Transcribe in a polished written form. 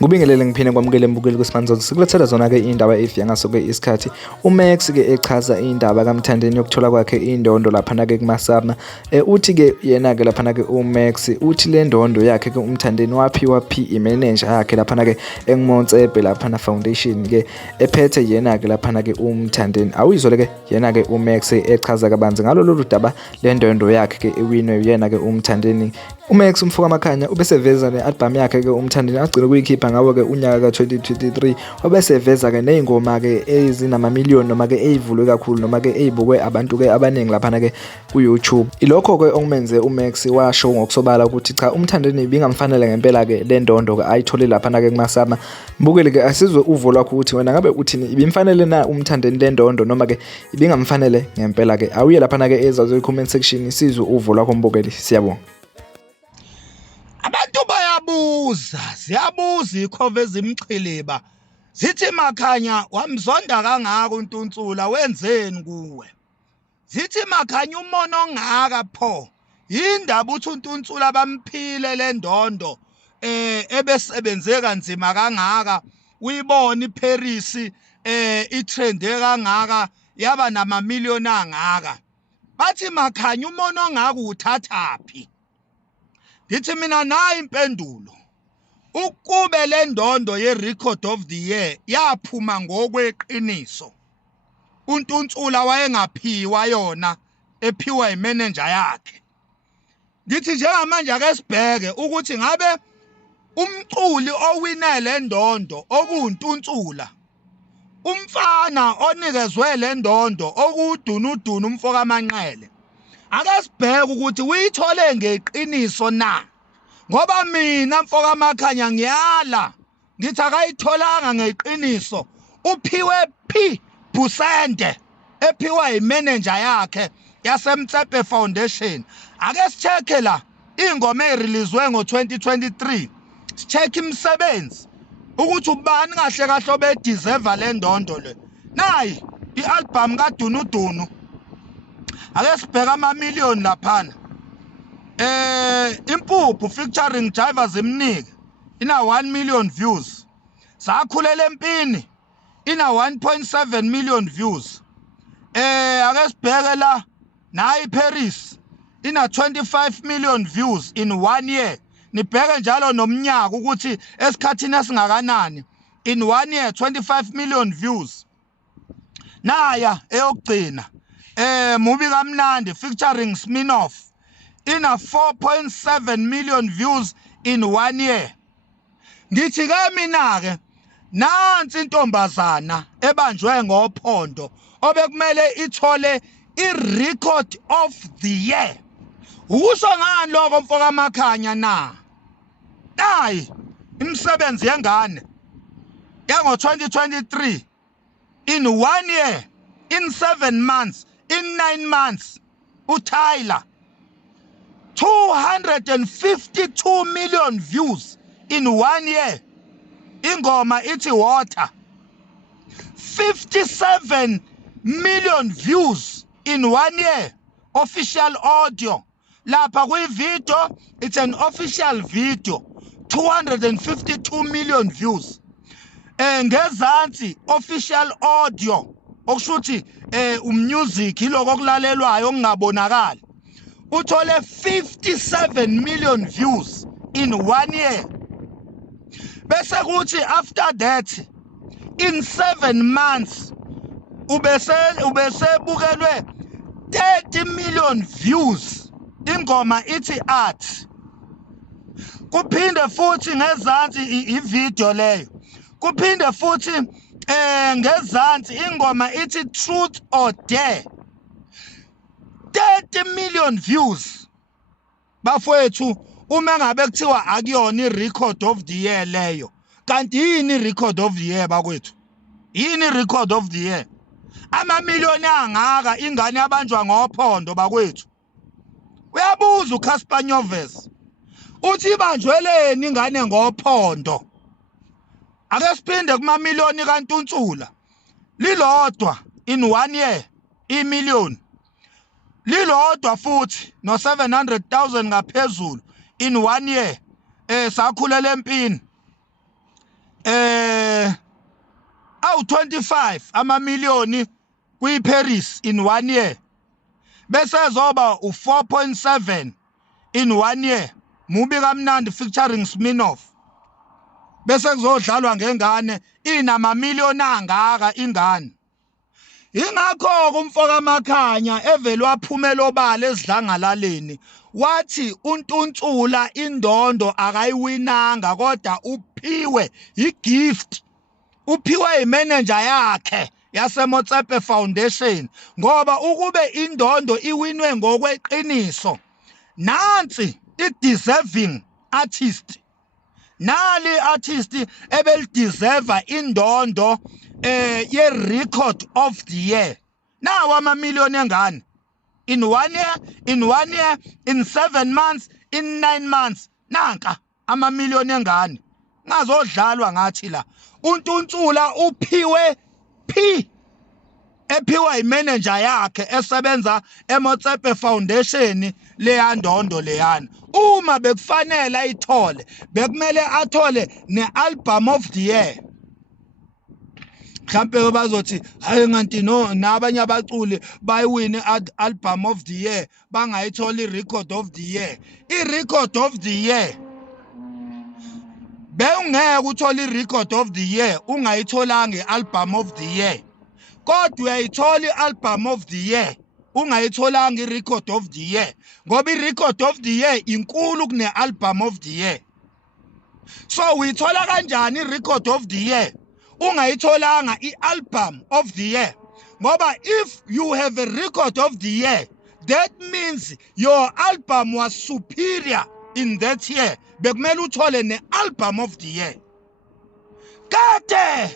Ngubingelele ngiphinde kwamukele mbukeli kusimanzozo sikulethela zona ke indaba efika ngaso ke isikhathi uMax ke echaza indaba kaMthandeni yokuthola kwakhe indondo lapha na ke kumasama uthi ke yena ke lapha na ke uMax uthi le ndondo yakhe ke uMthandeni waphiwa imanager yakhe lapha na ke eNgimontsepe lapha na foundation ke ephethe yena ke lapha na ke uMthandeni awuyizole ke yena ke uMax echaza kabanzi ngalo lolu daba le ndondo yakhe ke ewinwe yena ke uMthandeni. uMax umfoka makhanya ubeseveza ne-album yakhe ke uMthandeni agcina ukuyikhipha ngawo ke unyaka ka-2023 wabeseveza ke nezingoma ke ezinamamiliyoni noma ke eyivulwe kakhulu noma ke eyibukwe abantu ke abaningi lapha ke ku-YouTube. Ilokho ke okumenze uMax washo ngokusobala ukuthi cha uMthandeni ibingamfanele ngempela ke le ndondo ke ayithole lapha ke kumasama. Mbukeli ke asizwe uvo lwakho ukuthi wena ngabe uthini ibimfanele na uMthandeni le ndondo noma ke ibingamfanele ngempela ke awuye lapha ke ezazo comment section sizwe uvo lwakho mbukeli siyabonga. Abantu ziyabuza ikhove ezimchiliba zithi makhanya wamzonda kangaka utunsula wenzeni kuwe zithi makhanya umono ongaka pho indaba uthi utunsula bamphile le ndondo ebesebenze kanzima kangaka uyibona iParis itrende kangaka yaba namamiliyoni angaka bathi makhanya umono ongaka uthathaphi. Ndithi mina nayi impendulo ukube le ndondo ye-record of the year yaphuma ngokweqiniso utunsula wayengaphiwa yona ephiwa imanager yakhe. Ndithi njengamanje ake sibheke ukuthi ngabe umculi owine le ndondo okuwutunsula umfana onikezwe le ndondo okudunudunu umfoka amanqele ake sibheke ukuthi uyithole ngeqiniso na ngoba mina mfoka makhanya ngiyala ngithi akayitholanga ngeqiniso uphiwe Busende ephiwa imanager yakhe yaseMtsepe Foundation. Ake sicheke la ingoma ereleaswe ngo-2023 sicheke imsebenzi ukuthi ubani kahle kahle obedeserve le ndondo le nayi i-album kadunudunu. Ake sibheka amamiliyoni laphana impuphu featuring Jiva zimnike ina 1 million views sakhulela empini ina 1.7 million views ake sibheke la nayi Paris ina 25 million views in 1 year. Nibheke njalo nomnyaka ukuthi esikhathini esingakanani in 1 year 25 million views. Naya eyokugcina Mubi Kamnandi featuring Sminoff ina 4.7 million views in 1 year. Ngithi ke mina ke nansi intombazana ebanjwe ngophondo obekumele ithole i-record of the year. Ukusho ngani lokho mfoka makhanya na? Hayi imisebenzi yengane yango 2023 in 1 year in 7 months in 9 months uTyla 252 million views in 1 year. Ingoma ithi water 57 million views in 1 year. Official audio lapha kwi-video it's an official video 252 million views. Ngezansi official audio okushuthi umusic iloko okulalelwayo okungabonakala uthole 57 million views in 1 year. Bese kuthi after that in 7 months ubese bukelwe 30 million views ingoma ithi art. Kuphinde futhi ngezansi i-video leyo kuphinde futhi ngezansi ingoma ithi truth or dare 30 million views. Bafowethu uma ngabe kuthiwa akuyona i-record of the year leyo kanti yini i-record of the year bakwethu? Yini i-record of the year? Amamiliyoni angaka ingane yabanjwa ngophondo bakwethu. Uyabuza uCasper Nyovest uthi ibanjweleni ingane ngophondo ake siphinde kumamiliyoni kaNtunsula lilodwa in 1 year imillion lilodwa futhi no 700,000 ngaphezulu in 1 year sakhulela empini awu 25 amamiliyoni kwiParis in 1 year bese zoba u4.7 in 1 year mubi kamnandi featuring Smirnoff bese kuzodlalwa ngengane inamamiliyoni angaka ingane ingakho kumfoka makhanya evele waphumela obala esidlangalaleni wathi uNtunsula iNdondo akayiwinanga kodwa uphiwe igift uphiwe imanager yakhe yaseMotsepe Foundation ngoba ukube iNdondo iwinwe ngokweqiniso nansi i-deserving artist nali artist ebelideserve iNdondo ye-record of the year nawa amamiliyoni engane in 1 year in 7 months in 9 months nanka amamiliyoni engane ngazodlalwa ngathi la uNtunsula uphiwe ephiwa imanager yakhe esebenza eMotsepe Foundation leNdondo leyana uma bekufanele ayithole bekumele athole nealbum of the year mhlambe bazothi hayi nganti no nabanye abaculi bayiwine album of the year bangayithola irecord of the year irecord of the year bewungeke uthola irecord of the year ungayitholanga ialbum of the year kodwa uyayithola ialbum of the year ungayitholanga irecord of the year ngoba irecord of the year inkulu kunealbum of the year so uyithola kanjani irecord of the year ungayitholanga ialbum of the year ngoba if you have a record of the year that means your album was superior in that year bekumele uthole nealbum of the year kade